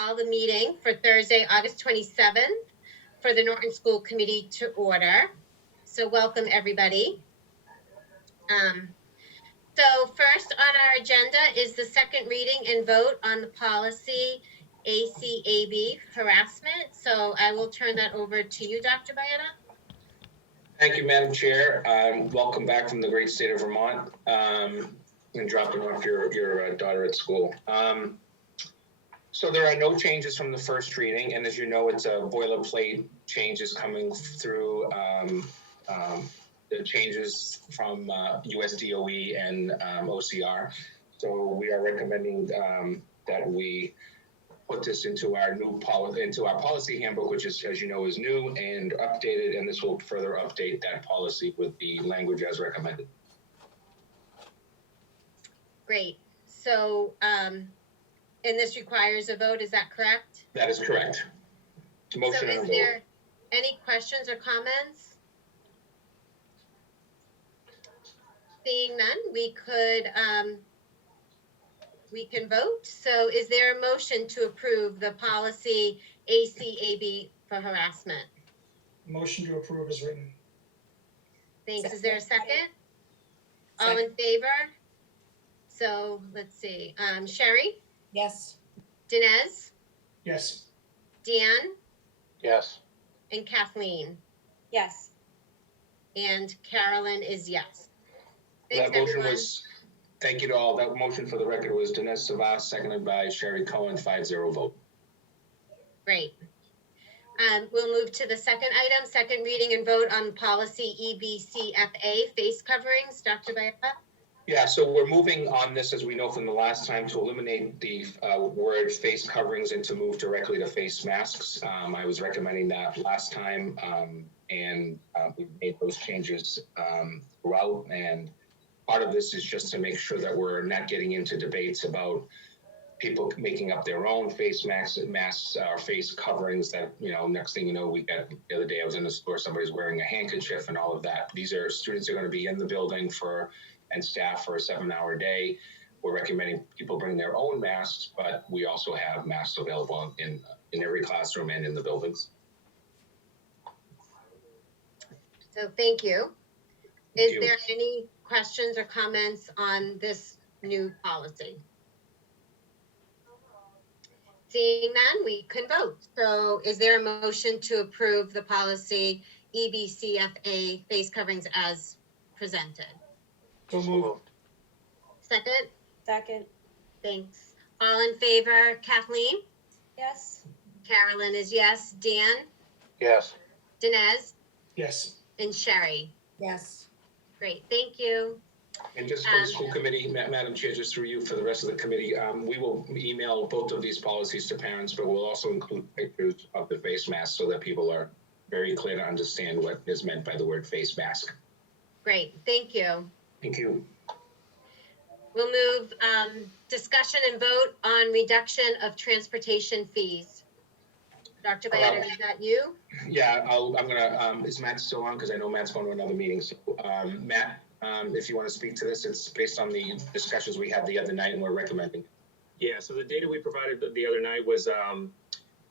call the meeting for Thursday, August 27th for the Norton School Committee to order. So welcome, everybody. So first on our agenda is the second reading and vote on the policy ACAB harassment. So I will turn that over to you, Dr. Baeta. Thank you, Madam Chair. Welcome back from the great state of Vermont and dropping off your daughter at school. So there are no changes from the first reading, and as you know, it's a boilerplate changes coming through the changes from USDOE and OCR. So we are recommending that we put this into our policy handbook, which is, as you know, is new and updated, and this will further update that policy with the language as recommended. Great. So, and this requires a vote, is that correct? That is correct. Motion so is there any questions or comments? Seeing none, we can vote. So is there a motion to approve the policy ACAB for harassment? Motion to approve is written. Thanks. Is there a second? All in favor? So let's see. Sherry? Yes. Dinesh? Yes. Dan? Yes. And Kathleen? Yes. And Carolyn is yes. Thanks, that motion everyone. Thank you to all. That motion for the record was Dinesh Savas, seconded by Sherry Cohen, 5-0 vote. Great. We'll move to the second item, second reading and vote on policy EBCFA, face coverings. Dr. Baeta? Yeah, so we're moving on this, as we know from the last time, to eliminate the word face coverings and to move directly to face masks. I was recommending that last time, and we made those changes throughout. And part of this is just to make sure that we're not getting into debates about people making up their own face masks or face coverings that, you know, next thing you know, we got the other day I was in the store, somebody's wearing a handkerchief and all of that. These are students are going to be in the building and staff for a 7-hour day. We're recommending people bring their own masks, but we also have masks available in every classroom and in the buildings. So thank you. Is there any questions or comments on this new policy? Seeing none, we can vote. So is there a motion to approve the policy EBCFA face coverings as presented? So moved. Second? Second. Thanks. All in favor? Kathleen? Yes. Carolyn is yes. Dan? Yes. Dinesh? Yes. And Sherry? Yes. Great, thank you. And just for the school committee, Madam Chair, just through you for the rest of the committee, we will email both of these policies to parents, but we'll also include pictures of the face mask so that people are very clear to understand what is meant by the word face mask. Great, thank you. Thank you. We'll move discussion and vote on reduction of transportation fees. Dr. Baeta, is that you? Yeah, I'm gonna, is Matt still on? Because I know Matt's going to another meeting. So Matt, if you want to speak to this, it's based on the discussions we had the other night and we're recommending. Yeah, so the data we provided the other night was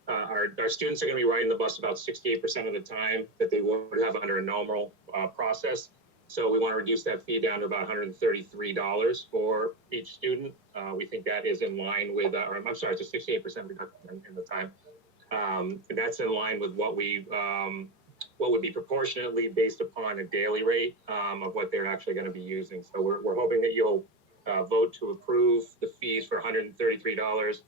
our students are going to be riding the bus about 68% of the time that they would have under a normal process. So we want to reduce that fee down to about $133 for each student. We think that is in line with, or I'm sorry, it's a 68% reduction in the time. That's in line with what would be proportionately based upon a daily rate of what they're actually going to be using. So we're hoping that you'll vote to approve the fees for $133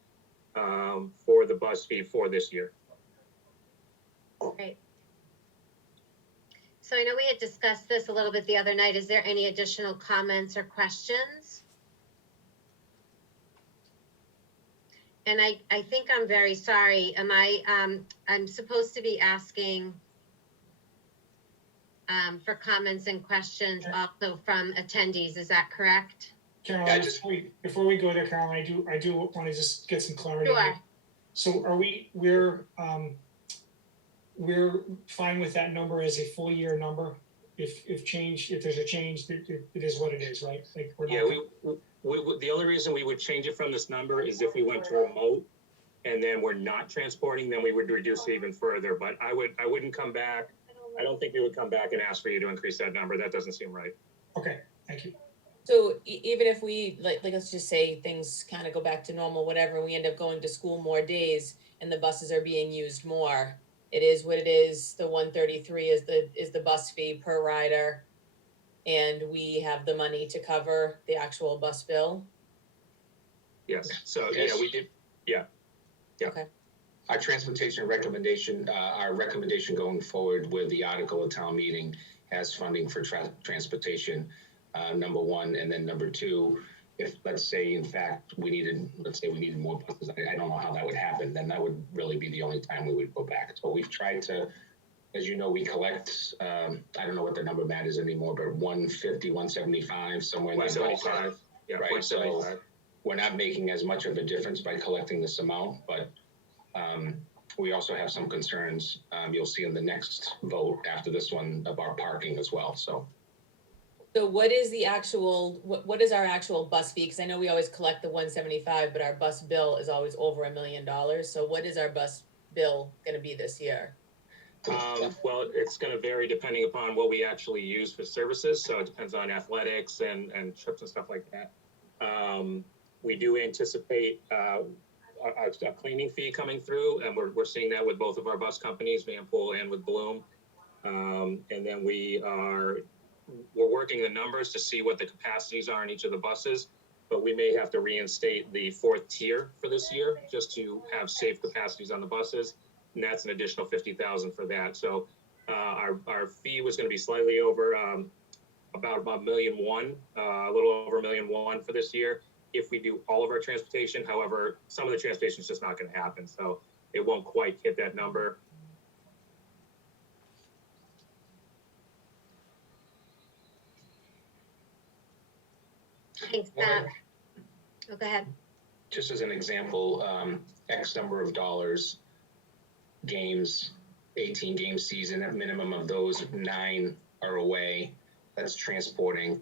for the bus fee for this year. Great. So I know we had discussed this a little bit the other night. Is there any additional comments or questions? And I think I'm very sorry. I'm supposed to be asking for comments and questions also from attendees. Is that correct? Carolyn, before we go there, Carolyn, I do want to just get some clarity. Sure. So are we're fine with that number as a full year number? If there's a change, it is what it is, right? Like we the only reason we would change it from this number is if we went to remote. and then we're not transporting, then we would reduce it even further. But I wouldn't come back. I don't think we would come back and ask for you to increase that number. That doesn't seem right. Okay, thank you. So even if we, like, let's just say things kind of go back to normal, whatever, and we end up going to school more days and the buses are being used more, it is what it is. The 133 is the bus fee per rider. And we have the money to cover the actual bus bill. Yes. So Yes. yeah, we did. Yeah. Okay. Our transportation recommendation, our recommendation going forward with the article at town meeting has funding for transportation, number one, and then number two, if let's say in fact we needed more buses, I don't know how that would happen, then that would really be the only time we would go back. So we've tried to, as you know, we collect, I don't know what the number Matt is anymore, but 150, 175, somewhere in that ballpark. 175. Yeah. Right, so 175. we're not making as much of a difference by collecting this amount, but we also have some concerns. You'll see in the next vote after this one about parking as well. So what is the actual, what is our actual bus fee? Because I know we always collect the 175, but our bus bill is always over $1 million. So what is our bus bill going to be this year? Well, it's going to vary depending upon what we actually use for services. So it depends on athletics and trips and stuff like that. We do anticipate a cleaning fee coming through, and we're seeing that with both of our bus companies, Vanpool and with Bloom. And then we're working the numbers to see what the capacities are in each of the buses, but we may have to reinstate the fourth tier for this year just to have safe capacities on the buses. And that's an additional $50,000 for that. So our fee was going to be slightly over about $1.1 million, a little over $1.1 million for this year if we do all of our transportation. However, some of the transportation is just not going to happen, so it won't quite hit that number. Thanks, Matt. Oh, go ahead. just as an example, X number of dollars, games, 18 game season, at minimum of those 9 are away. That's transporting.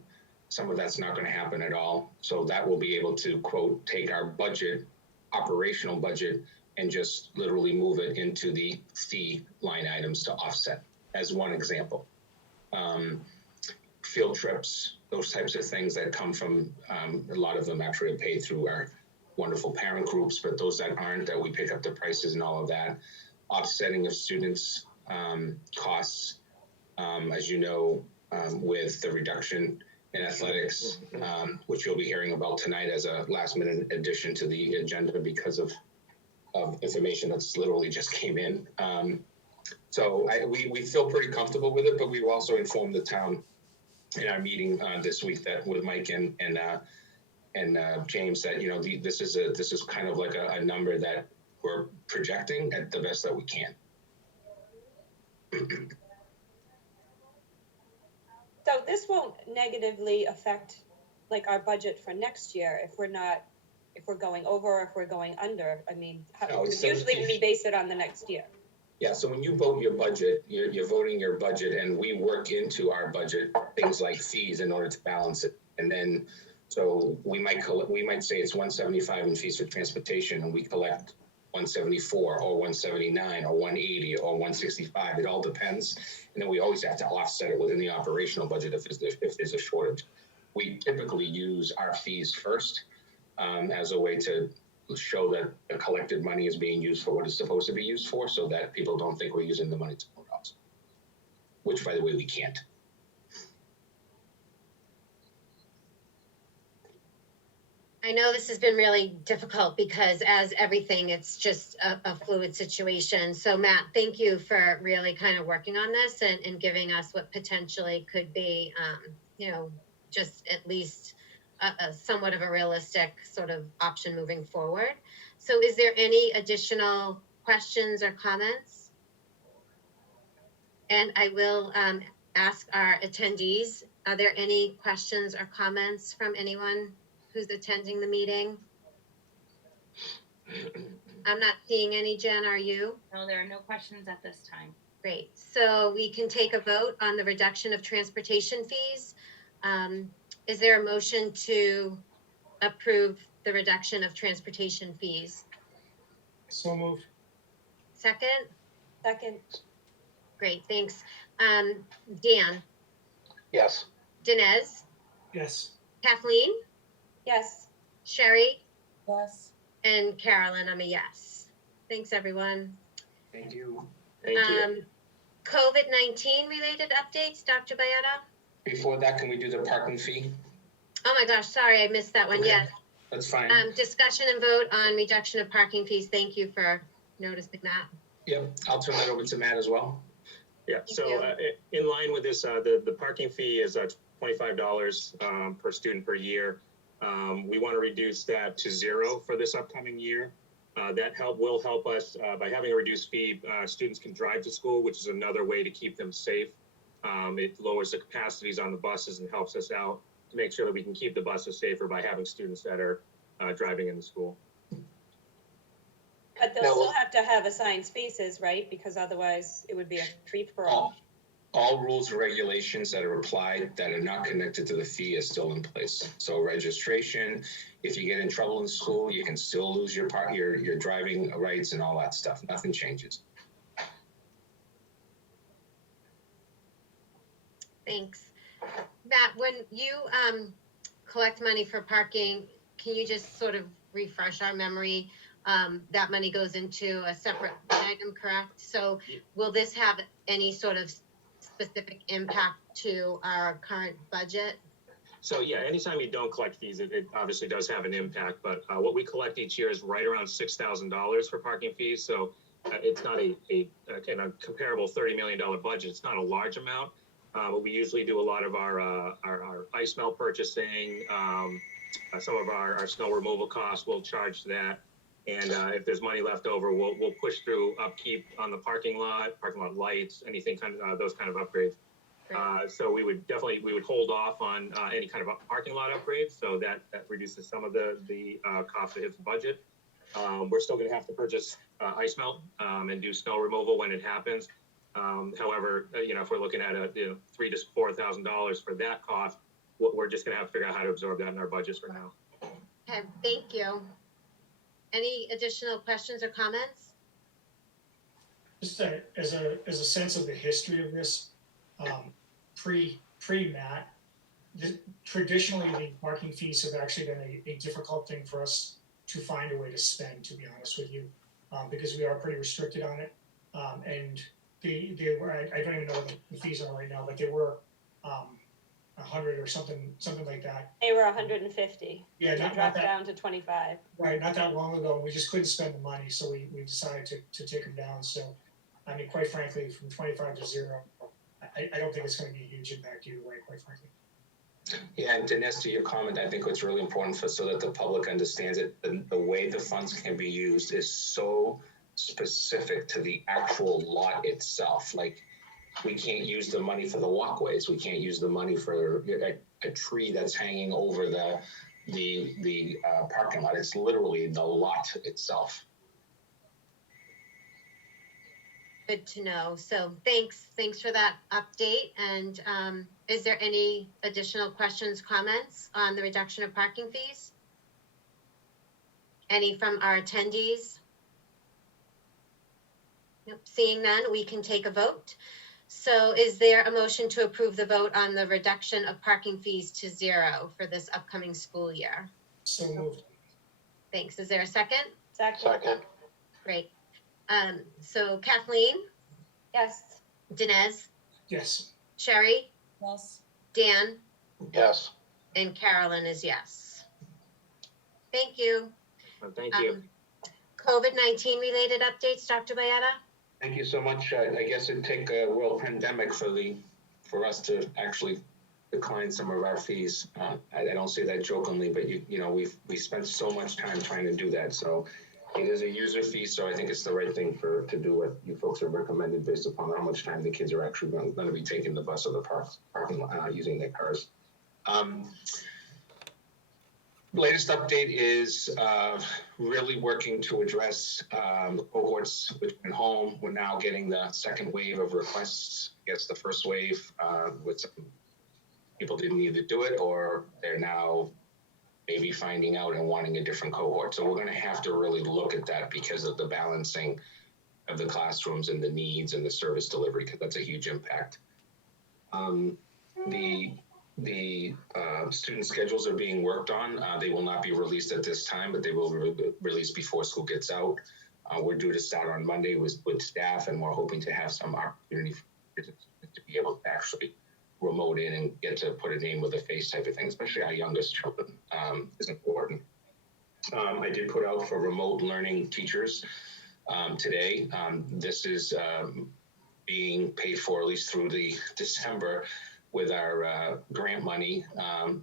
Some of that's not going to happen at all. So that will be able to, quote, take our budget, operational budget, and just literally move it into the fee line items to offset, as one example. Field trips, those types of things that come from, a lot of them actually are paid through our wonderful parent groups, but those that aren't, that we pick up the prices and all of that. Offsetting of students' costs, as you know, with the reduction in athletics, which you'll be hearing about tonight as a last minute addition to the agenda because of information that's literally just came in. So we feel pretty comfortable with it, but we've also informed the town in our meeting this week that with Mike and James that, you know, this is kind of like a number that we're projecting at the best that we can. So this won't negatively affect like our budget for next year if we're going over or if we're going under. I mean, No, usually we base it on the next year. Yeah, so when you vote your budget, you're voting your budget, and we work into our budget things like fees in order to balance it. And then, so we might say it's 175 in fees for transportation, and we collect 174 or 179 or 180 or 165. It all depends. And then we always have to offset it within the operational budget if there's a shortage. We typically use our fees first as a way to show that the collected money is being used for what it's supposed to be used for, so that people don't think we're using the money somewhere else, which, by the way, we can't. I know this has been really difficult because, as everything, it's just a fluid situation. So Matt, thank you for really kind of working on this and giving us what potentially could be, you know, just at least a somewhat of a realistic sort of option moving forward. So is there any additional questions or comments? And I will ask our attendees, are there any questions or comments from anyone who's attending the meeting? I'm not seeing any. Jen, are you? No, there are no questions at this time. Great. So we can take a vote on the reduction of transportation fees. Is there a motion to approve the reduction of transportation fees? So moved. Second? Second, Great, thanks. Dan, Yes. Dinesh, Yes. Kathleen, yes. Sherry, Yes. and Carolyn, I'm a yes. Thanks, everyone. Thank you. Thank you. COVID-19 related updates, Dr. Bayetta? Before that, can we do the parking fee? Oh my gosh, sorry, I missed that one, Okay. yes. That's fine. Discussion and vote on reduction of parking fees. Thank you for noticing that. Yep, I'll turn that over to Matt as well. Yeah, Thank so you. in line with this, the parking fee is $25 per student per year. We want to reduce that to 0 for this upcoming year. That will help us by having a reduced fee. Students can drive to school, which is another way to keep them safe. It lowers the capacities on the buses and helps us out to make sure that we can keep the buses safer by having students that are driving into school. But they'll Now, still have to have assigned spaces, right? Because otherwise it would be a free for all. All rules and regulations that are applied that are not connected to the fee are still in place. So registration, if you get in trouble in school, you can still lose your driving rights and all that stuff. Nothing changes. Thanks. Matt, when you collect money for parking, can you just sort of refresh our memory? That money goes into a separate item, correct? So will this have any sort of specific impact to our current budget? So yeah, anytime you don't collect fees, it obviously does have an impact. But what we collect each year is right around $6,000 for parking fees. So it's not a kind of comparable $30 million budget. It's not a large amount. But we usually do a lot of our ice melt purchasing, some of our snow removal costs. We'll charge that. And if there's money left over, we'll push through upkeep on the parking lot lights, anything kind of those kind of upgrades. So we would hold off on any kind of parking lot upgrades. So that reduces some of the cost that hits the budget. We're still going to have to purchase ice melt and do snow removal when it happens. However, if we're looking at $3,000 to $4,000 for that cost, we're just going to have to figure out how to absorb that in our budgets for now. Okay, thank you. Any additional questions or comments? Just as a sense of the history of this, pre-Matt, traditionally the parking fees have actually been a difficult thing for us to find a way to spend, to be honest with you, because we are pretty restricted on it. And they were, I don't even know what the fees are right now, but they were 100 or something like that. They were 150. Yeah, They not dropped that, down to 25. right, not that long ago. We just couldn't spend the money, so we decided to take them down. So, I mean, quite frankly, from 25 to 0, I don't think it's going to be a huge impact either way, quite frankly. Yeah, and Dinesh, to your comment, I think what's really important so that the public understands it, the way the funds can be used is so specific to the actual lot itself. Like, we can't use the money for the walkways. We can't use the money for a tree that's hanging over the parking lot. It's literally the lot itself. Good to know. So thanks for that update. And is there any additional questions, comments on the reduction of parking fees? Any from our attendees? Nope. Seeing none, we can take a vote. So is there a motion to approve the vote on the reduction of parking fees to 0 for this upcoming school year? So moved. Thanks. Is there a second? Second. Great. So Kathleen, Yes. Dinesh, Yes. Sherry, Yes. Dan, Yes. and Carolyn is yes. Thank you. Thank you. COVID-19 related updates, Dr. Bayetta? Thank you so much. I guess it'd take a world pandemic for us to actually decline some of our fees. I don't say that jokingly, but we spent so much time trying to do that. So it is a user fee, so I think it's the right thing to do what you folks have recommended based upon how much time the kids are actually going to be taking the bus or the parking lot, using their cars. Latest update is really working to address cohorts which went home. We're now getting the second wave of requests. I guess the first wave with some people didn't need to do it, or they're now maybe finding out and wanting a different cohort. So we're going to have to really look at that because of the balancing of the classrooms and the needs and the service delivery, because that's a huge impact. The student schedules are being worked on. They will not be released at this time, but they will be released before school gets out. We're due to start on Monday with staff, and we're hoping to have some opportunity to be able to actually remote in and get to put a name with a face type of thing, especially our youngest children, is important. I did put out for remote learning teachers today. This is being paid for at least through the December with our grant money.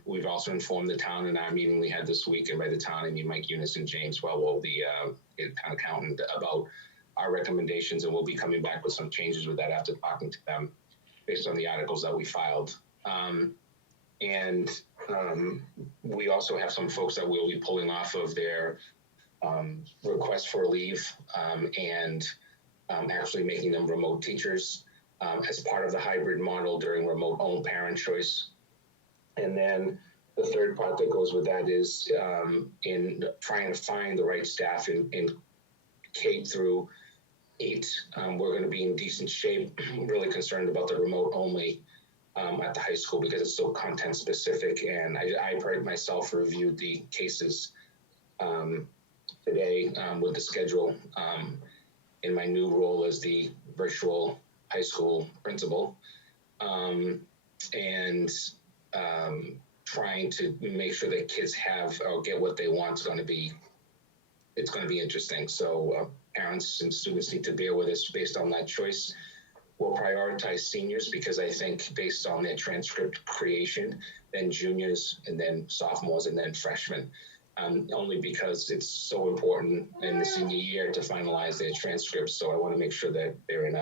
We've also informed the town in our meeting we had this week, and by the town, I mean Mike Eunice and James Wellwell, the town accountant, about our recommendations, and we'll be coming back with some changes with that after talking to them based on the articles that we filed. We also have some folks that will be pulling off of their request for leave and actually making them remote teachers as part of the hybrid model during remote own parent choice. And then the third part that goes with that is in trying to find the right staff in K through 8. We're going to be in decent shape. I'm really concerned about the remote only at the high school because it's so content specific. And I myself reviewed the cases today with the schedule in my new role as the virtual high school principal, trying to make sure that kids have or get what they want is going to be interesting. So parents and students need to bear with us based on that choice. We'll prioritize seniors because I think based on their transcript creation, then juniors, and then sophomores, and then freshmen. Only because it's so important in the senior year to finalize their transcripts. So I want to make sure that they're in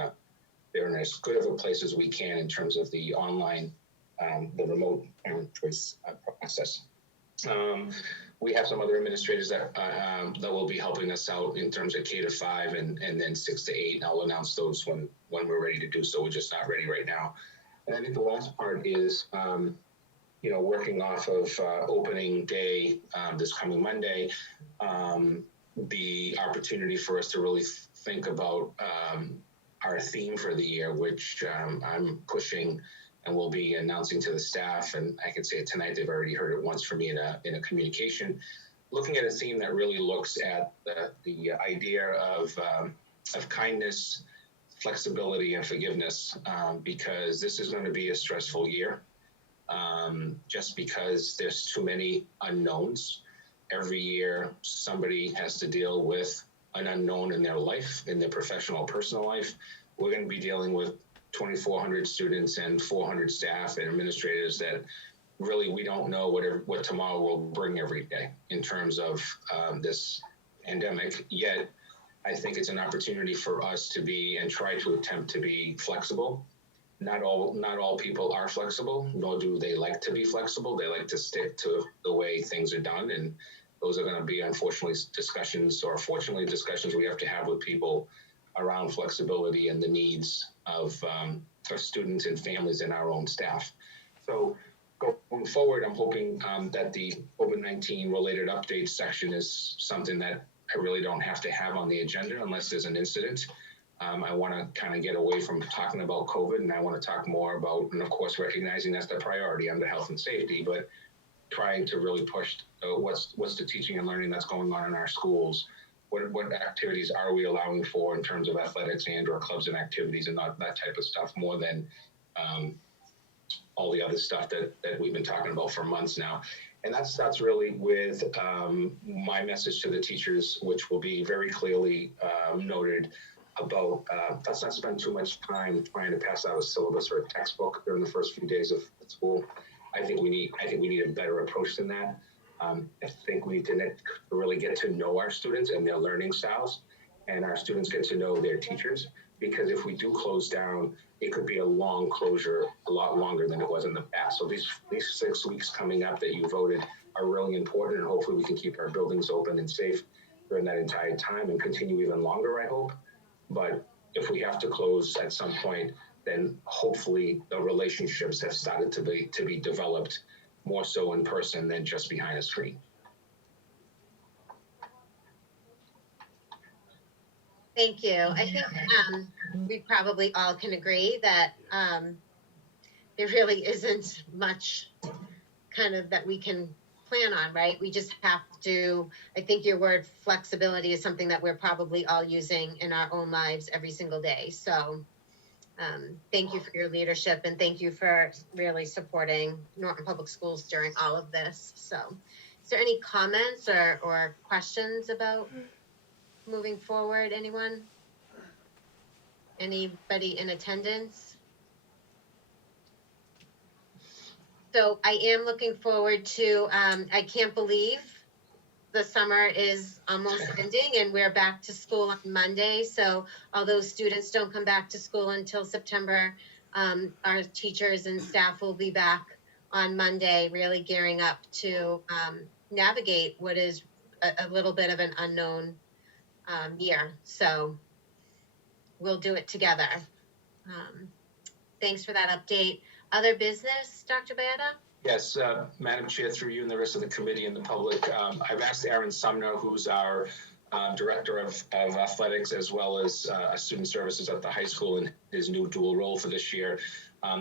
as good of a place as we can in terms of the online, the remote parent choice process. We have some other administrators that will be helping us out in terms of K to 5 and then 6 to 8. And I'll announce those when we're ready to do so. We're just not ready right now. And I think the last part is, working off of opening day this coming Monday, the opportunity for us to really think about our theme for the year, which I'm pushing and we'll be announcing to the staff. And I can say it tonight, they've already heard it once from me in a communication, looking at a theme that really looks at the idea of kindness, flexibility, and forgiveness, because this is going to be a stressful year. Just because there's too many unknowns. Every year, somebody has to deal with an unknown in their life, in their professional or personal life. We're going to be dealing with 2,400 students and 400 staff and administrators that really we don't know what tomorrow will bring every day in terms of this pandemic. Yet, I think it's an opportunity for us to be and try to attempt to be flexible. Not all people are flexible, nor do they like to be flexible. They like to stick to the way things are done. And those are going to be, unfortunately, discussions or fortunately discussions we have to have with people around flexibility and the needs of students and families and our own staff. So going forward, I'm hoping that the COVID-19 related updates section is something that I really don't have to have on the agenda unless there's an incident. I want to kind of get away from talking about COVID, and I want to talk more about, and of course, recognizing that's the priority under health and safety, but trying to really push what's the teaching and learning that's going on in our schools. What activities are we allowing for in terms of athletics and or clubs and activities and not that type of stuff, more than all the other stuff that we've been talking about for months now. And that starts really with my message to the teachers, which will be very clearly noted about let's not spend too much time trying to pass out a syllabus or a textbook during the first few days of school. I think we need a better approach than that. I think we need to really get to know our students and their learning styles, and our students get to know their teachers. Because if we do close down, it could be a long closure, a lot longer than it was in the past. So these 6 weeks coming up that you voted are really important, and hopefully we can keep our buildings open and safe during that entire time and continue even longer, I hope. But if we have to close at some point, then hopefully the relationships have started to be developed more so in person than just behind a screen. Thank you. I think we probably all can agree that there really isn't much kind of that we can plan on, right? We just have to, I think your word flexibility is something that we're probably all using in our own lives every single day. So thank you for your leadership and thank you for really supporting Norton Public Schools during all of this. So is there any comments or questions about moving forward, anyone? Anybody in attendance? So I am looking forward to, I can't believe the summer is almost ending and we're back to school on Monday. So although students don't come back to school until September, our teachers and staff will be back on Monday, really gearing up to navigate what is a little bit of an unknown year. So we'll do it together. Thanks for that update. Other business, Dr. Bayeda? Yes, Madam Chair, through you and the rest of the committee and the public, I've asked Aaron Sumner, who's our Director of Athletics, as well as Student Services at the high school in his new dual role for this year,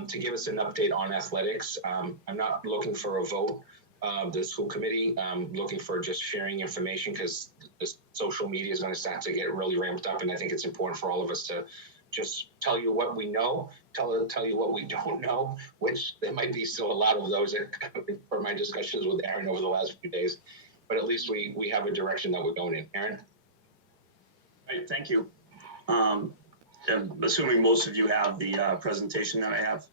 to give us an update on athletics. I'm not looking for a vote of the school committee. I'm looking for just sharing information because the social media is going to start to get really ramped up, and I think it's important for all of us to just tell you what we know, tell you what we don't know, which there might be still a lot of those for my discussions with Aaron over the last few days, but at least we have a direction that we're going in. Aaron? Right, thank you. I'm assuming most of you have the presentation that I have.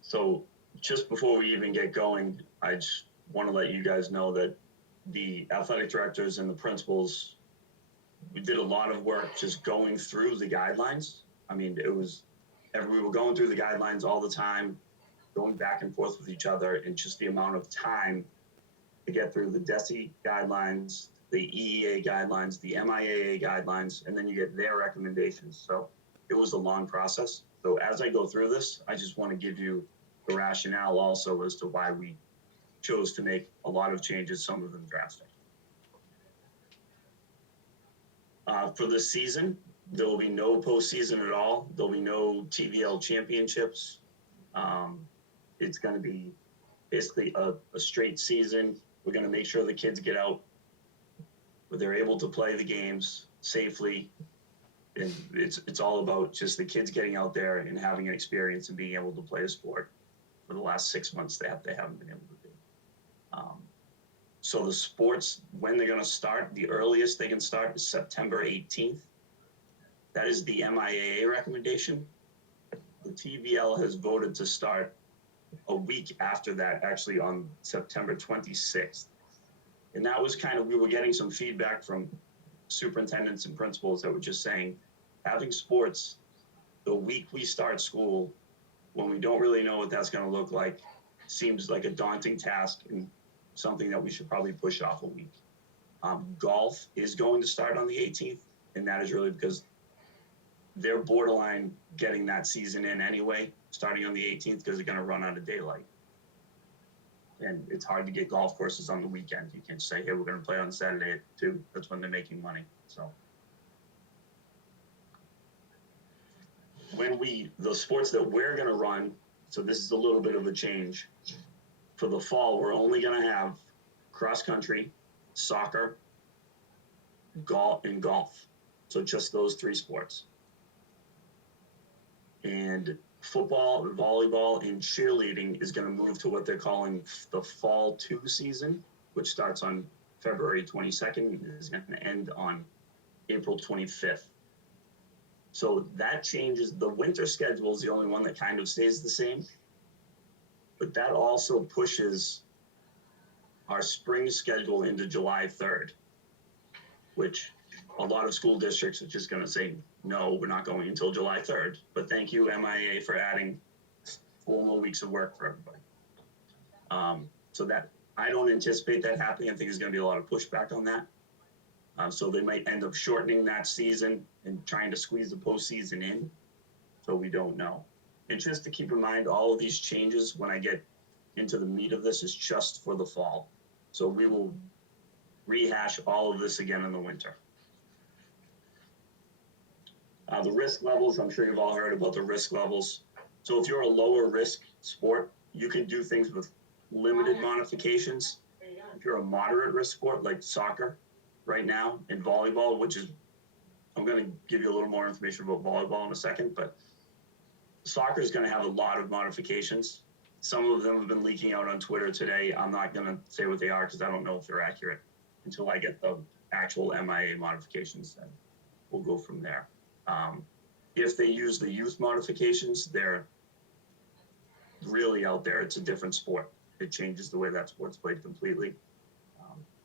So just before we even get going, I just want to let you guys know that the athletic directors and the principals, we did a lot of work just going through the guidelines. I mean, we were going through the guidelines all the time, going back and forth with each other, and just the amount of time to get through the DESE guidelines, the EEA guidelines, the MIAA guidelines, and then you get their recommendations. So it was a long process. So as I go through this, I just want to give you the rationale also as to why we chose to make a lot of changes, some of them drastic. For this season, there will be no postseason at all. There'll be no TVL championships. It's going to be basically a straight season. We're going to make sure the kids get out, but they're able to play the games safely. And it's all about just the kids getting out there and having an experience and being able to play a sport for the last 6 months they haven't been able to do. So the sports, when they're going to start, the earliest they can start is September 18th. That is the MIAA recommendation. The TVL has voted to start a week after that, actually on September 26th. And that was we were getting some feedback from superintendents and principals that were just saying, having sports the week we start school, when we don't really know what that's going to look like, seems like a daunting task and something that we should probably push off a week. Golf is going to start on the 18th, and that is really because they're borderline getting that season in anyway, starting on the 18th, because they're going to run out of daylight. And it's hard to get golf courses on the weekend. You can't say, hey, we're going to play on Saturday at 2. That's when they're making money. So the sports that we're going to run, so this is a little bit of a change. For the fall, we're only going to have cross country, soccer, golf, and golf. So just those 3 sports. And football, volleyball, and cheerleading is going to move to what they're calling the Fall 2 season, which starts on February 22nd and is going to end on April 25th. So that changes. The winter schedule is the only one that kind of stays the same. But that also pushes our spring schedule into July 3rd, which a lot of school districts are just going to say, no, we're not going until July 3rd. But thank you, MIA, for adding 4 more weeks of work for everybody. So that I don't anticipate that happening. I think there's going to be a lot of pushback on that. So they might end up shortening that season and trying to squeeze the postseason in. So we don't know. And just to keep in mind, all of these changes, when I get into the meat of this, is just for the fall. So we will rehash all of this again in the winter. The risk levels, I'm sure you've all heard about the risk levels. So if you're a lower risk sport, you can do things with limited modifications. If you're a moderate risk sport like soccer right now and volleyball, which is, I'm going to give you a little more information about volleyball in a second, but soccer is going to have a lot of modifications. Some of them have been leaking out on Twitter today. I'm not going to say what they are because I don't know if they're accurate until I get the actual MIA modifications. Then we'll go from there. If they use the youth modifications, they're really out there. It's a different sport. It changes the way that sport's played completely.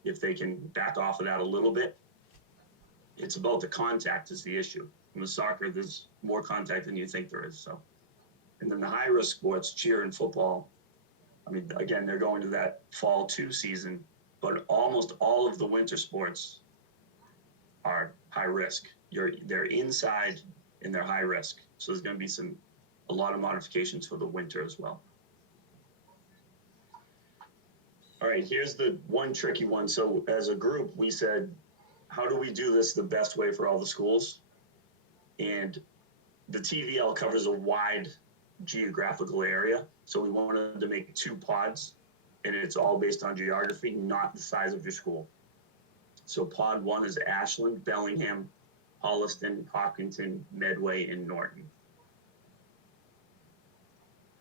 If they can back off of that a little bit, it's about the contact is the issue. In the soccer, there's more contact than you think there is. So, and then the high risk sports, cheer and football. I mean, again, they're going to that fall 2 season, but almost all of the winter sports are high risk. They're inside and they're high risk. So there's going to be a lot of modifications for the winter as well. All right, here's the one tricky one. So as a group, we said, how do we do this the best way for all the schools? And the TVL covers a wide geographical area. So we wanted to make 2 pods, and it's all based on geography, not the size of your school. So pod 1 is Ashland, Bellingham, Holliston, Hopkinton, Medway, and Norton.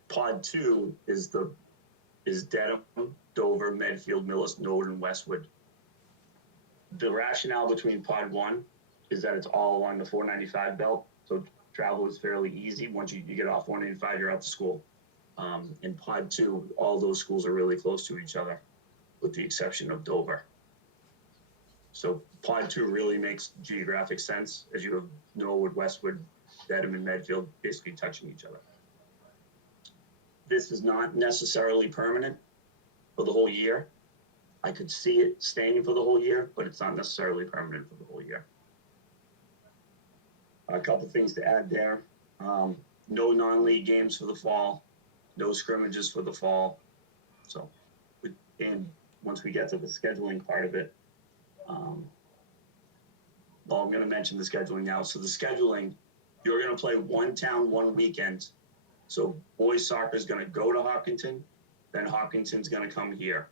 Pod 2 is Dedham, Dover, Medfield, Millis, Norton, Westwood. The rationale between pod 1 is that it's all along the 495 belt, so travel is fairly easy. Once you get off 495, you're out to school. In pod 2, all those schools are really close to each other, with the exception of Dover. So pod 2 really makes geographic sense, as you have Norwood, Westwood, Dedham, and Medfield basically touching each other. This is not necessarily permanent for the whole year. I could see it staying for the whole year, but it's not necessarily permanent for the whole year. A couple things to add there. No non-league games for the fall, no scrimmages for the fall. So, and once we get to the scheduling part of it, well, I'm going to mention the scheduling now. So the scheduling, you're going to play one town, one weekend. So boys soccer is going to go to Hopkinton, then Hopkinton's going to come here.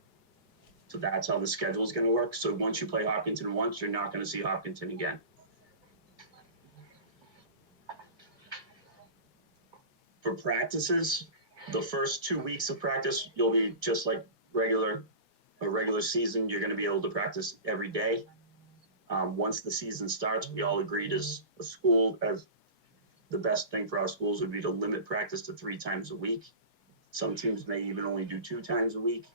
So that's how the schedule is going to work. So once you play Hopkinton once, you're not going to see Hopkinton again. For practices, the first 2 weeks of practice, you'll be just like a regular season. You're going to be able to practice every day. Once the season starts, we all agreed as a school, as the best thing for our schools would be to limit practice to 3 times a week. Some teams may even only do 2 times a week.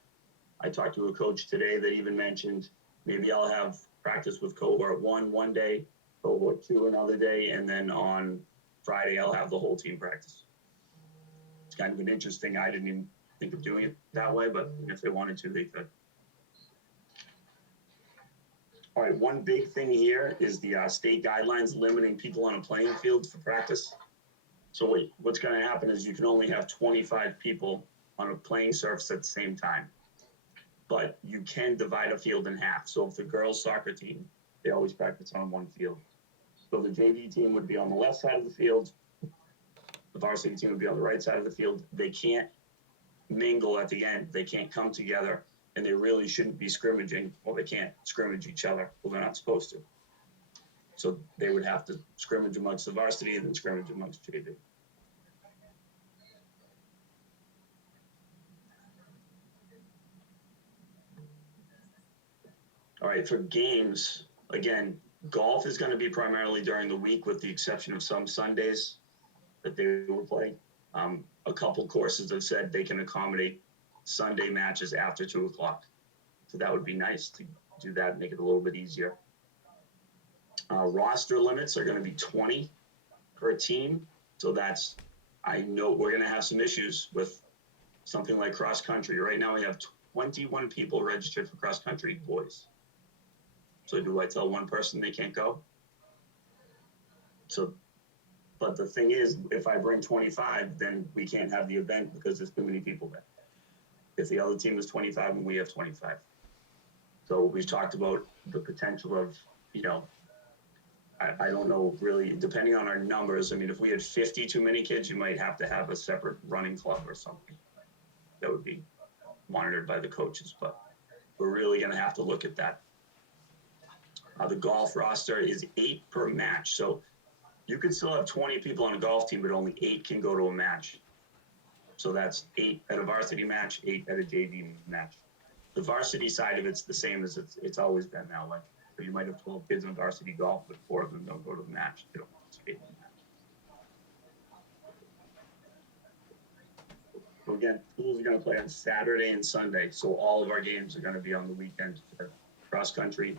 I talked to a coach today that even mentioned maybe I'll have practice with cohort 1 one day, cohort 2 another day, and then on Friday I'll have the whole team practice. It's kind of an interesting, I didn't even think of doing it that way, but if they wanted to, they could. All right, one big thing here is the state guidelines limiting people on a playing field for practice. So what's going to happen is you can only have 25 people on a playing surface at the same time. But you can divide a field in half. So if the girls' soccer team, they always practice on one field. So the JV team would be on the left side of the field. The varsity team would be on the right side of the field. They can't mingle at the end. They can't come together, and they really shouldn't be scrimmaging. Well, they can't scrimmage each other. Well, they're not supposed to. So they would have to scrimmage amongst the varsity and then scrimmage amongst JV. All right, for games, again, golf is going to be primarily during the week with the exception of some Sundays that they will play. A couple courses have said they can accommodate Sunday matches after 2 o'clock. So that would be nice to do that and make it a little bit easier. Roster limits are going to be 20 per team. So that's, I know we're going to have some issues with something like cross country. Right now we have 21 people registered for cross country boys. So do I tell one person they can't go? So, but the thing is, if I bring 25, then we can't have the event because there's too many people there. If the other team is 25 and we have 25. So we've talked about the potential of, I don't know really, depending on our numbers. I mean, if we had 50 too many kids, you might have to have a separate running club or something. That would be monitored by the coaches, but we're really gonna have to look at that. The golf roster is 8 per match, so you could still have 20 people on a golf team, but only 8 can go to a match. So that's 8 at a varsity match, 8 at a JV match. The varsity side of it's the same as it's always been that way. So you might have 12 kids in varsity golf, but 4 of them don't go to the match. They don't participate in the match. So again, schools are going to play on Saturday and Sunday. So all of our games are going to be on the weekend for cross country,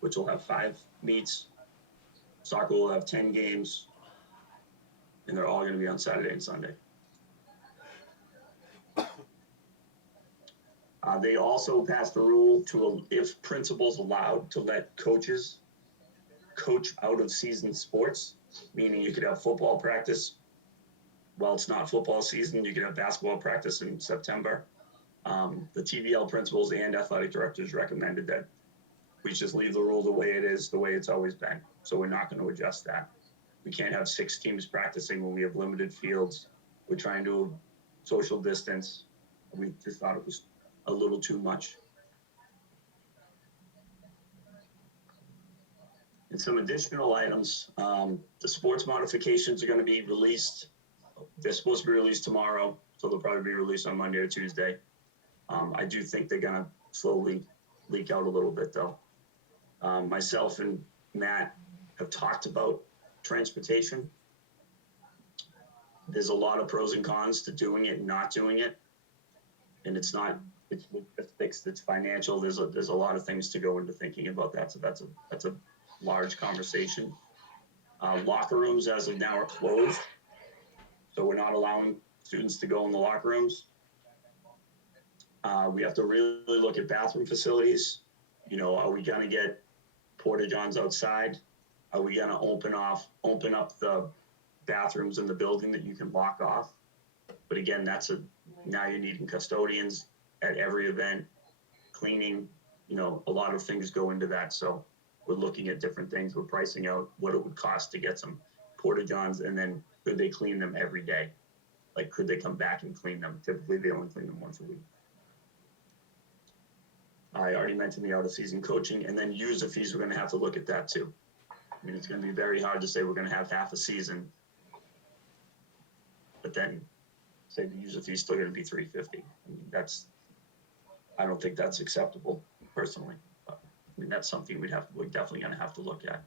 which will have 5 meets. Soccer will have 10 games, and they're all going to be on Saturday and Sunday. They also passed a rule if principals allowed to let coaches coach out of season sports, meaning you could have football practice while it's not football season. You could have basketball practice in September. The TVL principals and athletic directors recommended that we just leave the rule the way it is, the way it's always been. So we're not going to adjust that. We can't have 6 teams practicing when we have limited fields. We're trying to social distance. We just thought it was a little too much. And some additional items, the sports modifications are going to be released. They're supposed to be released tomorrow, so they'll probably be released on Monday or Tuesday. I do think they're going to slowly leak out a little bit, though. Myself and Matt have talked about transportation. There's a lot of pros and cons to doing it and not doing it. And it's logistics, it's financial. There's a lot of things to go into thinking about that. So that's a large conversation. Locker rooms as of now are closed. So we're not allowing students to go in the locker rooms. We have to really look at bathroom facilities. You know, are we gonna get porta johns outside? Are we gonna open up the bathrooms in the building that you can block off? But again, now you're needing custodians at every event, cleaning, you know, a lot of things go into that. So we're looking at different things. We're pricing out what it would cost to get some porta johns, and then could they clean them every day? Like, could they come back and clean them? Typically, they only clean them once a week. I already mentioned the out of season coaching, and then user fees. We're going to have to look at that too. I mean, it's going to be very hard to say we're going to have half a season, but then say the user fee is still going to be $350. I mean, I don't think that's acceptable personally. But, I mean, that's something we're definitely going to have to look at.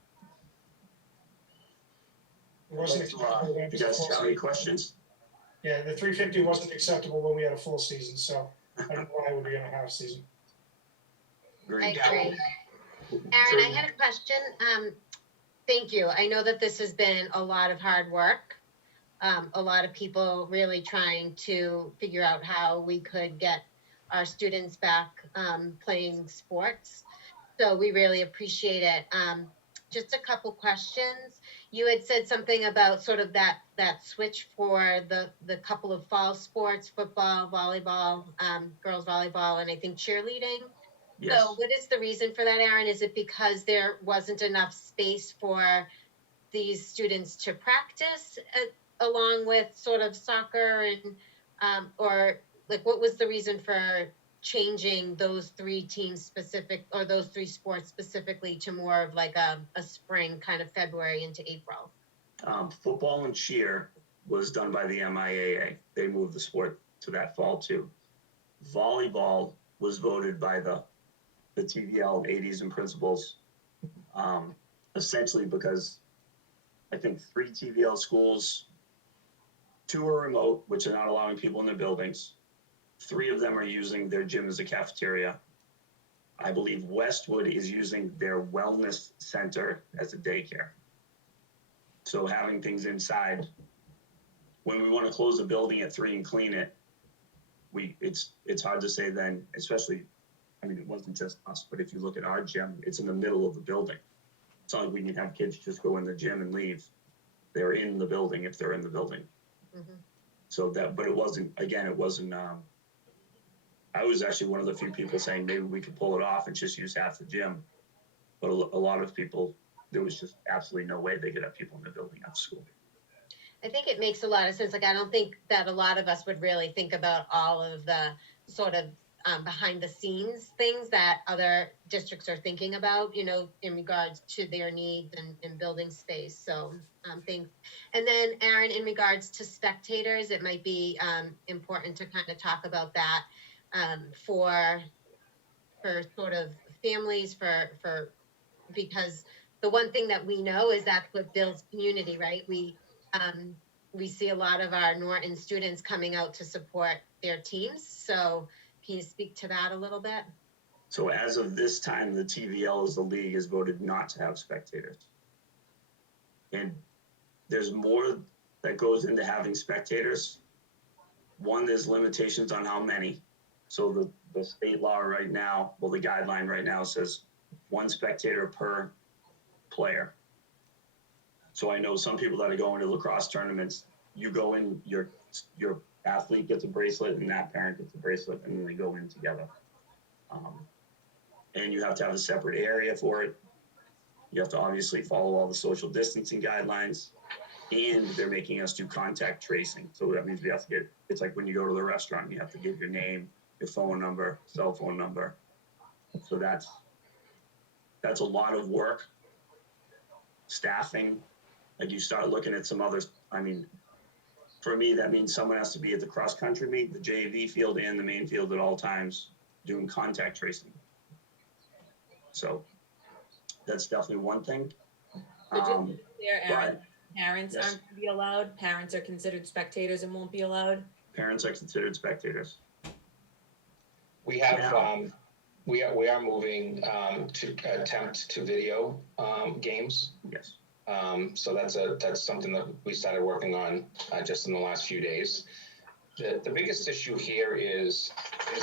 It wasn't acceptable when it You was a guys full have any season. questions? Yeah, the 350 wasn't acceptable when we had a full season, so I don't know why we're doing a half season. I agree. Aaron, I had a question. Thank you. I know that this has been a lot of hard work. A lot of people really trying to figure out how we could get our students back playing sports. So we really appreciate it. Just a couple questions. You had said something about sort of that switch for the couple of fall sports, football, volleyball, girls volleyball, and I think cheerleading. Yes. So what is the reason for that, Aaron? Is it because there wasn't enough space for these students to practice along with sort of soccer and, or like, what was the reason for changing those 3 teams specific, or those 3 sports specifically, to more of like a spring kind of February into April? Football and cheer was done by the MIAA. They moved the sport to that fall too. Volleyball was voted by the TVL 80s and principals, essentially because I think 3 TVL schools, 2 are remote, which are not allowing people in their buildings. 3 of them are using their gym as a cafeteria. I believe Westwood is using their wellness center as a daycare. So having things inside, when we want to close a building at 3 and clean it, it's hard to say then, especially, I mean, it wasn't just us, but if you look at our gym, it's in the middle of the building. It's not like we can have kids just go in the gym and leave. They're in the building if they're in the building. Mm-hmm. So but it wasn't, I was actually one of the few people saying maybe we could pull it off and just use half the gym. But a lot of people there was just absolutely no way they could have people in the building after school. I think it makes a lot of sense. Like, I don't think that a lot of us would really think about all of the sort of behind the scenes things that other districts are thinking about, you know, in regards to their needs and building space. So thanks. And then Aaron, in regards to spectators, it might be important to kind of talk about that for sort of families, because the one thing that we know is that's what builds community, right? We see a lot of our Norton students coming out to support their teams. So can you speak to that a little bit? So as of this time, the TVL as the league has voted not to have spectators. And there's more that goes into having spectators. One, there's limitations on how many. So the state law right now, well, the guideline right now says 1 spectator per player. So I know some people that are going to lacrosse tournaments, you go in, your athlete gets a bracelet and that parent gets a bracelet, and then they go in together. And you have to have a separate area for it. You have to obviously follow all the social distancing guidelines, and they're making us do contact tracing. So that means we have to it's like when you go to the restaurant, you have to give your name, your phone number, cell phone number. So that's a lot of work. Staffing, like you start looking at some others. I mean, for me, that means someone has to be at the cross country meet, the JV field, and the main field at all times doing contact tracing. So that's definitely one thing. So just to be clear, Aaron, parents yes. aren't to be allowed. Parents are considered spectators and won't be allowed. Parents are considered spectators. We have, Now- we are moving to attempt to video games. Yes. So that's something that we started working on just in the last few days. The biggest issue here is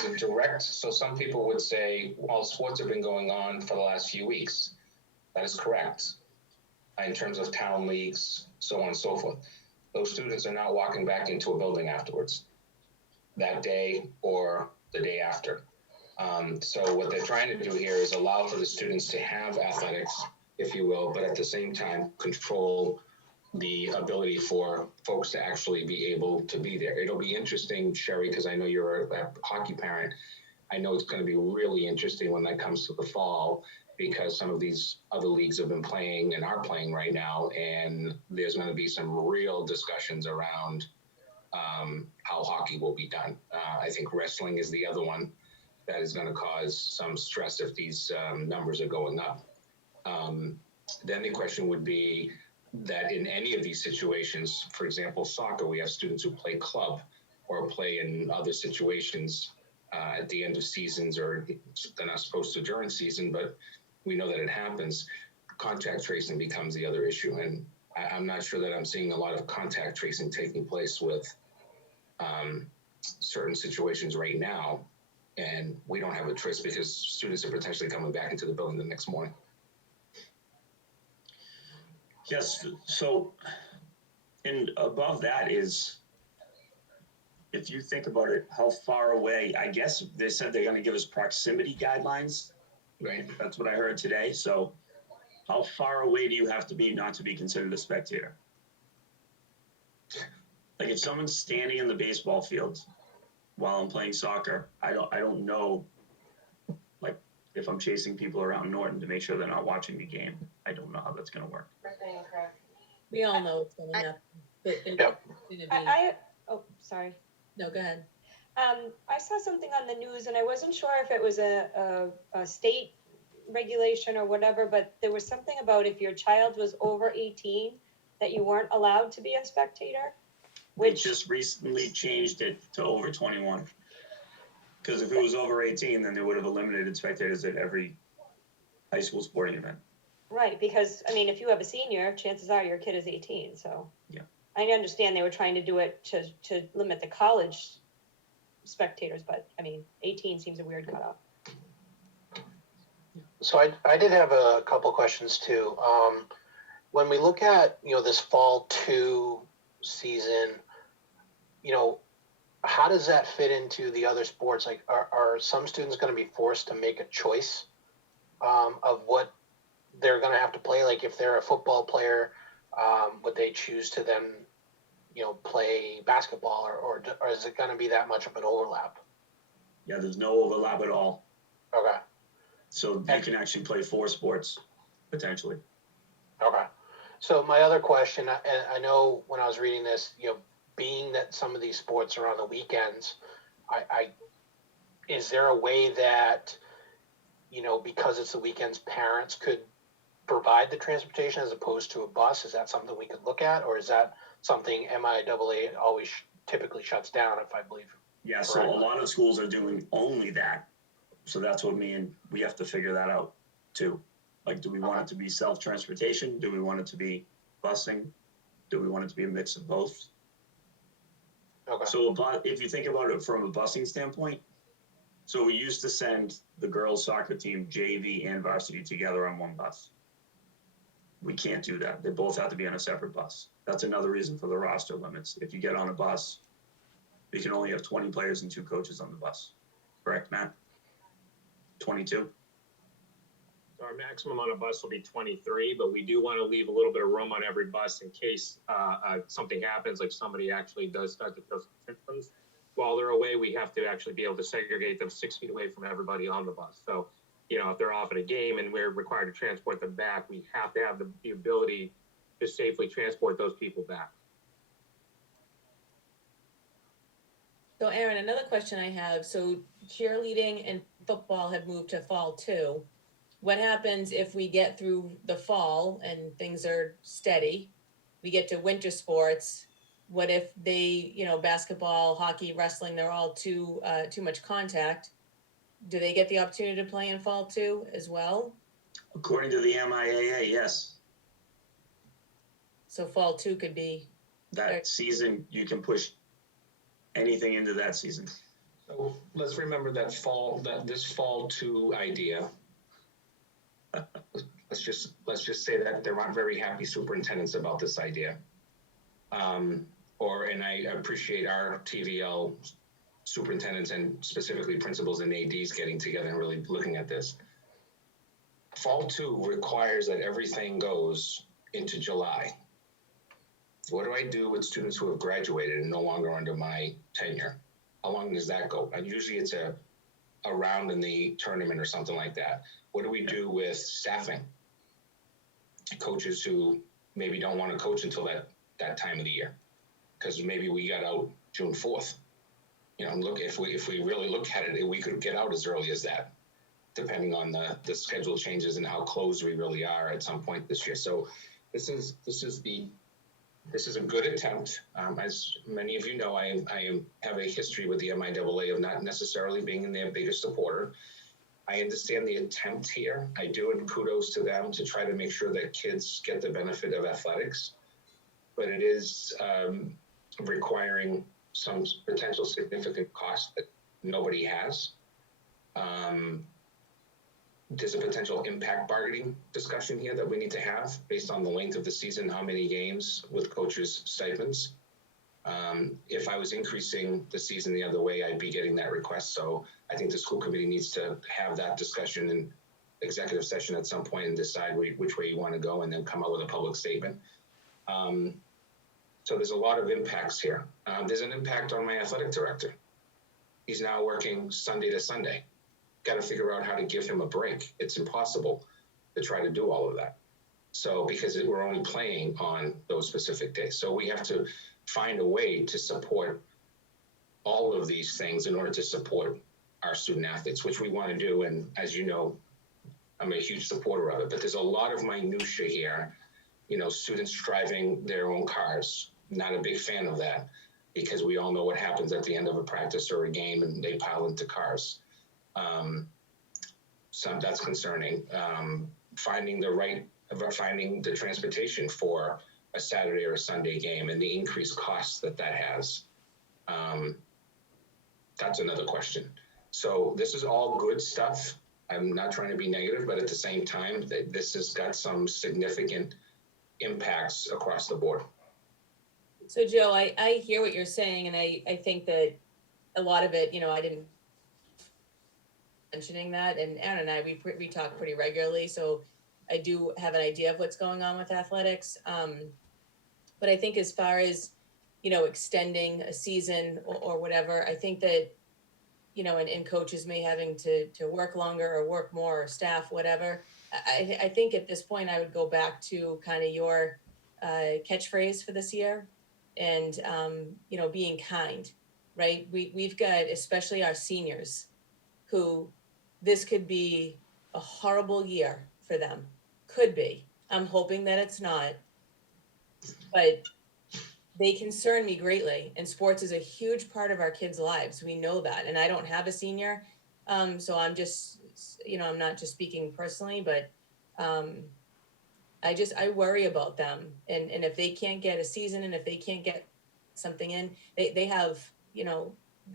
a direct, so some people would say, well, sports have been going on for the last few weeks. That is correct. In terms of town leagues, so on and so forth. Those students are not walking back into a building afterwards that day or the day after. So what they're trying to do here is allow for the students to have athletics, if you will, but at the same time control the ability for folks to actually be able to be there. It'll be interesting, Sherry, because I know you're a hockey parent. I know it's going to be really interesting when that comes to the fall, because some of these other leagues have been playing and are playing right now, and there's going to be some real discussions around how hockey will be done. I think wrestling is the other one that is going to cause some stress if these numbers are going up. Then the question would be that in any of these situations, for example, soccer, we have students who play club or play in other situations at the end of seasons, or they're not supposed to during season, but we know that it happens. Contact tracing becomes the other issue. And I'm not sure that I'm seeing a lot of contact tracing taking place with certain situations right now. And we don't have a choice because students are potentially coming back into the building the next morning. Yes. So, and above that is, if you think about it, how far away, I guess they said they're going to give us proximity guidelines. Right. That's what I heard today. So how far away do you have to be not to be considered a spectator? Like if someone's standing in the baseball field while I'm playing soccer, I don't know, like if I'm chasing people around Norton to make sure they're not watching the game, I don't know how that's going to work. We all know it's going to happen. But there's Yep. going to be. Oh, sorry. No, go ahead. I saw something on the news and I wasn't sure if it was a state regulation or whatever, but there was something about if your child was over 18, that you weren't allowed to be a spectator. They just recently changed it to over 21. Because if it was over 18, then they would have eliminated spectators at every high school sporting event. Right, because, I mean, if you have a senior, chances are your kid is 18, so. Yeah. I understand they were trying to do it to limit the college spectators, but, I mean, 18 seems a weird cutoff. So I did have a couple questions too. When we look at, this fall 2 season, how does that fit into the other sports? Like, are some students going to be forced to make a choice of what they're going to have to play? Like if they're a football player, would they choose to then, play basketball, or is it going to be that much of an overlap? Yeah, there's no overlap at all. Okay. So you can actually play 4 sports potentially. Okay. So my other question, and I know when I was reading this, being that some of these sports are on the weekends, is there a way that, because it's the weekends, parents could provide the transportation as opposed to a bus? Is that something we could look at, or is that something MIAA always typically shuts down, if I believe? Yeah, so a lot of schools are doing only that. So that's what we have to figure that out too. Like, do we want it to be self-transportation? Do we want it to be busing? Do we want it to be a mix of both? Okay. So if you think about it from a busing standpoint, so we used to send the girls soccer team, JV and varsity together on one bus. We can't do that. They both have to be on a separate bus. That's another reason for the roster limits. If you get on a bus, we can only have 20 players and 2 coaches on the bus. Correct, Matt? 22? Our maximum on a bus will be 23, but we do want to leave a little bit of room on every bus in case something happens, like somebody actually does start to show some symptoms. While they're away, we have to actually be able to segregate them 6 feet away from everybody on the bus. So, if they're off at a game and we're required to transport them back, we have to have the ability to safely transport those people back. So Aaron, another question I have, so cheerleading and football have moved to fall too. What happens if we get through the fall and things are steady? We get to winter sports. What if they, basketball, hockey, wrestling, they're all too much contact? Do they get the opportunity to play in fall too as well? According to the MIAA, yes. So fall 2 could be. That season, you can push anything into that season. So let's remember that this fall 2 idea. Let's just say that there aren't very happy superintendents about this idea. And I appreciate our TVL superintendents and specifically principals and ADs getting together and really looking at this. Fall 2 requires that everything goes into July. What do I do with students who have graduated and no longer under my tenure? How long does that go? And usually it's a round in the tournament or something like that. What do we do with staffing? Coaches who maybe don't want to coach until that time of the year, because maybe we got out June 4th. Look, if we really look at it, we could get out as early as that, depending on the schedule changes and how close we really are at some point this year. So this is a good attempt. As many of you know, I have a history with the MIAA of not necessarily being their biggest supporter. I understand the attempt here. I do, and kudos to them to try to make sure that kids get the benefit of athletics. But it is requiring some potential significant cost that nobody has. There's a potential impact bargaining discussion here that we need to have based on the length of the season, how many games with coaches' stipends. If I was increasing the season the other way, I'd be getting that request. So I think the school committee needs to have that discussion in executive session at some point and decide which way you want to go and then come up with a public statement. So there's a lot of impacts here. There's an impact on my athletic director. He's now working Sunday to Sunday. Got to figure out how to give him a break. It's impossible to try to do all of that. So because we're only playing on those specific days. So we have to find a way to support all of these things in order to support our student athletes, which we want to do. And as you know, I'm a huge supporter of it, but there's a lot of minutia here. Students driving their own cars, not a big fan of that, because we all know what happens at the end of a practice or a game and they pile into cars. So that's concerning. Finding the transportation for a Saturday or a Sunday game and the increased costs that has. That's another question. So this is all good stuff. I'm not trying to be negative, but at the same time, this has got some significant impacts across the board. So Joe, I hear what you're saying, and I think that a lot of it, I didn't mentioning that, and Aaron and I, we talk pretty regularly, so I do have an idea of what's going on with athletics. But I think as far as, extending a season or whatever, I think that, and coaches may having to work longer or work more or staff, whatever. I think at this point, I would go back to kind of your catchphrase for this year and, being kind, right? We've got, especially our seniors, who this could be a horrible year for them. Could be. I'm hoping that it's not, but they concern me greatly. And sports is a huge part of our kids' lives. We know that. And I don't have a senior. So I'm just, I'm not just speaking personally, but I worry about them. And if they can't get a season and if they can't get something in, they have,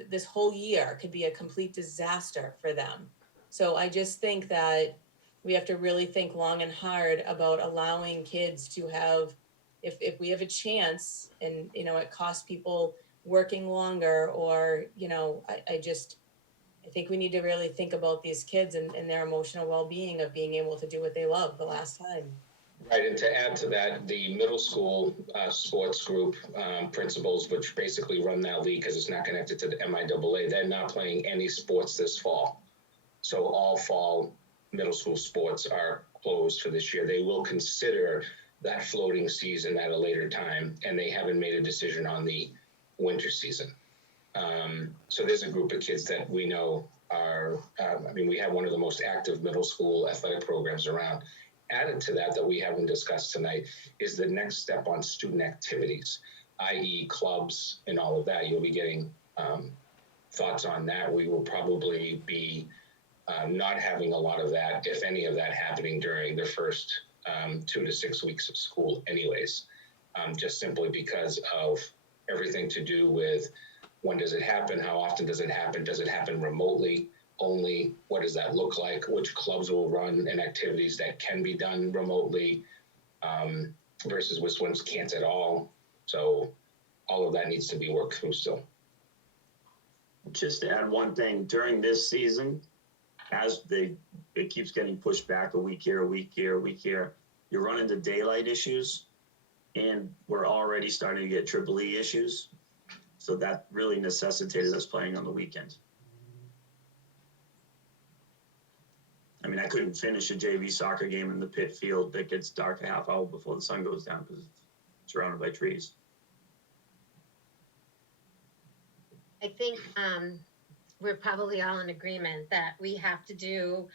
this whole year could be a complete disaster for them. So I just think that we have to really think long and hard about allowing kids to have, if we have a chance and, it costs people working longer or, I think we need to really think about these kids and their emotional well-being of being able to do what they love the last time. Right, and to add to that, the middle school sports group principals, which basically run that league because it's not connected to the MIAA, they're not playing any sports this fall. So all fall middle school sports are closed for this year. They will consider that floating season at a later time, and they haven't made a decision on the winter season. So there's a group of kids that we know are, we have one of the most active middle school athletic programs around. Added to that we haven't discussed tonight is the next step on student activities, i.e. clubs and all of that. You'll be getting thoughts on that. We will probably be not having a lot of that, if any of that, happening during the first 2 to 6 weeks of school anyways, just simply because of everything to do with when does it happen, how often does it happen remotely only, what does that look like, which clubs will run and activities that can be done remotely versus which ones can't at all. So all of that needs to be worked through still. Just to add one thing, during this season, as it keeps getting pushed back a week here, you run into daylight issues, and we're already starting to get Triple E issues. So that really necessitated us playing on the weekend. I couldn't finish a JV soccer game in the pit field that gets dark a half hour before the sun goes down because it's surrounded by trees. I think we're probably all in agreement that we have to do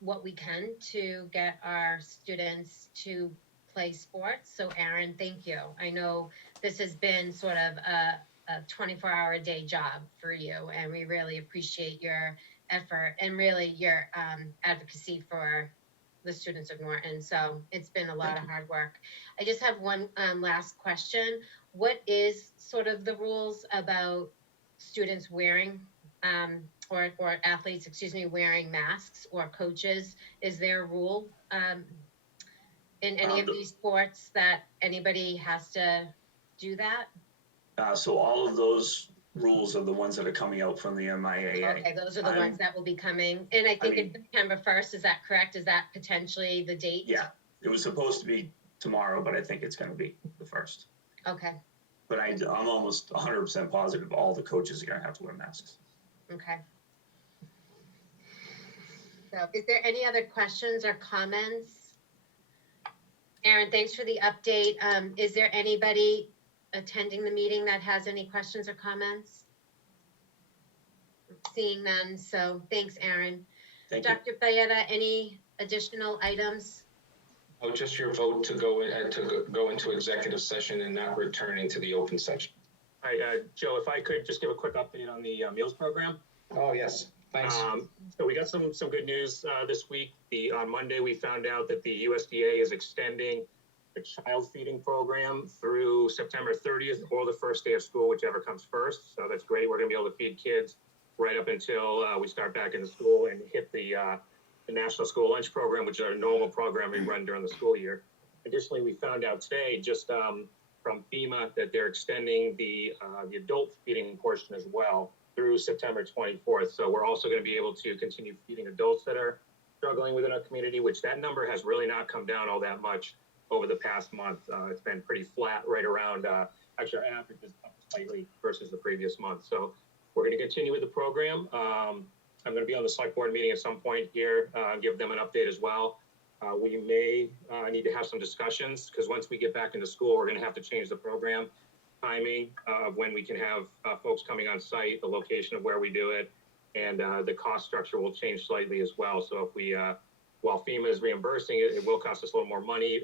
what we can to get our students to play sports. So Aaron, thank you. I know this has been sort of a 24-hour-a-day job for you, and we really appreciate your effort and really your advocacy for the students of Norton. So it's been a lot of hard work. I just have one last question. What is sort of the rules about students wearing or athletes, wearing masks, or coaches? Is there a rule in any of these sports that anybody has to do that? So all of those rules are the ones that are coming out from the MIAA. Okay, those are the ones that will be coming. And I think it's September 1st. Is that correct? Is that potentially the date? Yeah, it was supposed to be tomorrow, but I think it's going to be the 1st. Okay. But I'm almost 100% positive all the coaches are going to have to wear masks. Okay. So is there any other questions or comments? Aaron, thanks for the update. Is there anybody attending the meeting that has any questions or comments? Seeing none, so thanks, Aaron. Thank Dr. Bayetta, any additional items? Oh, just your vote to go into executive session and not returning to the open session. Hi, Joe, if I could just give a quick update on the meals program. Oh, yes. Thanks. So we got some good news this week. On Monday, we found out that the USDA is extending the child feeding program through September 30th or the first day of school, whichever comes first. So that's great. We're going to be able to feed kids right up until we start back into school and hit the National School Lunch Program, which is our normal program we run during the school year. Additionally, we found out today, just from FEMA, that they're extending the adult feeding portion as well through September 24th. So we're also going to be able to continue feeding adults that are struggling within our community, which that number has really not come down all that much over the past month. It's been pretty flat right around, actually our average is up slightly versus the previous month. So we're going to continue with the program. I'm going to be on the select board meeting at some point here, give them an update as well. We may need to have some discussions because once we get back into school, we're going to have to change the program timing of when we can have folks coming on site, the location of where we do it, and the cost structure will change slightly as well. So if we, while FEMA is reimbursing it, it will cost us a little more money.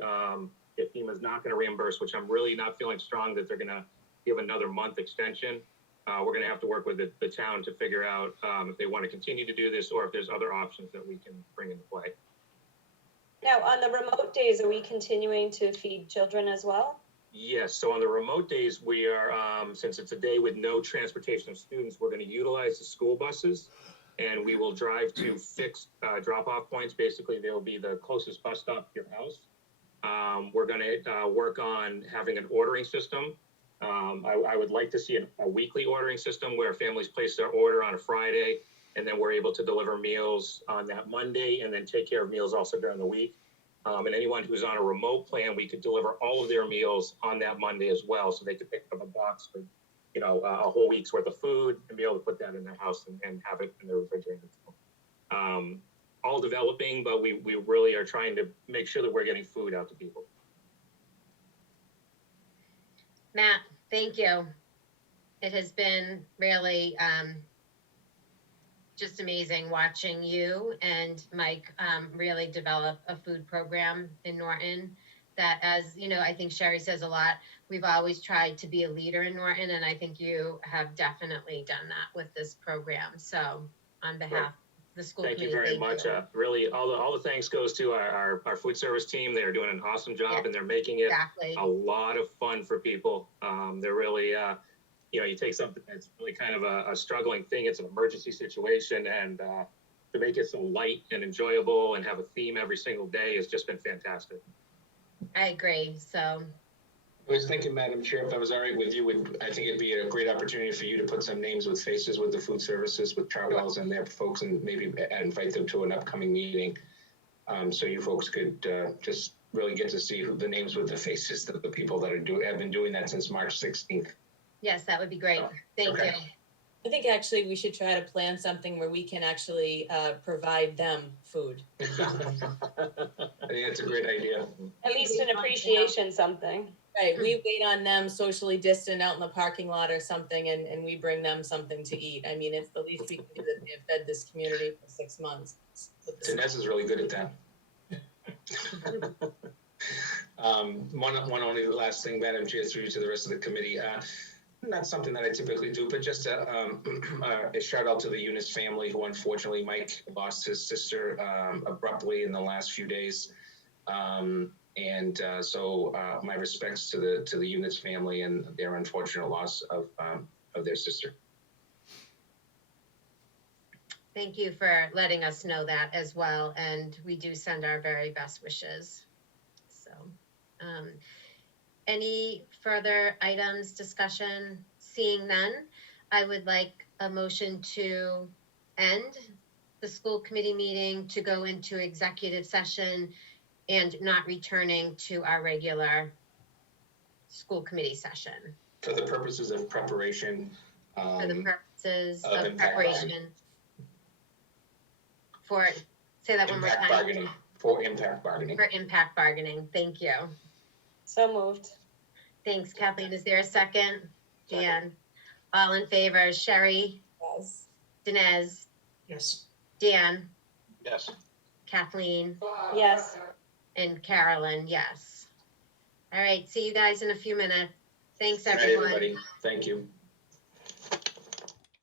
If FEMA is not going to reimburse, which I'm really not feeling strong that they're going to give another month extension, we're going to have to work with the town to figure out if they want to continue to do this or if there's other options that we can bring into play. Now, on the remote days, are we continuing to feed children as well? Yes, so on the remote days, we are, since it's a day with no transportation of students, we're going to utilize the school buses and we will drive to fixed drop-off points. Basically, they'll be the closest bus stop to your house. We're going to work on having an ordering system. I would like to see a weekly ordering system where families place their order on a Friday and then we're able to deliver meals on that Monday and then take care of meals also during the week. And anyone who's on a remote plan, we could deliver all of their meals on that Monday as well. So they could pick up a box with, you know, a whole week's worth of food and be able to put that in their house and have it in their refrigerator. All developing, but we really are trying to make sure that we're getting food out to people. Matt, thank you. It has been really just amazing watching you and Mike really develop a food program in Norton that, as you know, I think Sherry says a lot, we've always tried to be a leader in Norton, and I think you have definitely done that with this program. So on behalf of the school Thank committee, you very much. Really, all the thanks goes to our food service team. They are doing an awesome job, Yes, and they're making it exactly. a lot of fun for people. They're really, you know, you take something that's really kind of a struggling thing. It's an emergency situation, and to make it so light and enjoyable and have a theme every single day has just been fantastic. I agree. So I was thinking, Madam Chair, if that was all right with you, I think it'd be a great opportunity for you to put some names with faces with the food services, with Chartwell's and their folks, and maybe invite them to an upcoming meeting. So you folks could just really get to see the names with the faces of the people that have been doing that since March 16th. yes, that would be great. Thank Okay. you. I think actually we should try to plan something where we can actually provide them food. I think that's a great idea. At least an appreciation something. Right, we wait on them socially distant out in the parking lot or something, and we bring them something to eat. I mean, it's the least we can do that we have fed this community for 6 months. Inez is really good at that. One only last thing, Madam Chair, through you to the rest of the committee. Not something that I typically do, but just a shout out to the Eunice family, who unfortunately Mike lost his sister abruptly in the last few days. So my respects to the Eunice family and their unfortunate loss of their sister. Thank you for letting us know that as well, and we do send our very best wishes. So, any further items, discussion? Seeing none, I would like a motion to end the school committee meeting, to go into executive session and not returning to our regular school committee session. For the purposes of preparation. For the purposes of of impact preparation. For, say that one more Impact time. bargaining, for impact bargaining. For impact bargaining, thank you. So moved. Thanks, Kathleen. Is there a second? Jan? All in favor, Sherry, Yes. Dinesh, Yes. Dan, Yes. Kathleen, Yes. and Carolyn, yes. All right, see you guys in a few minutes. Thanks, Good night, everyone. everybody. Thank you.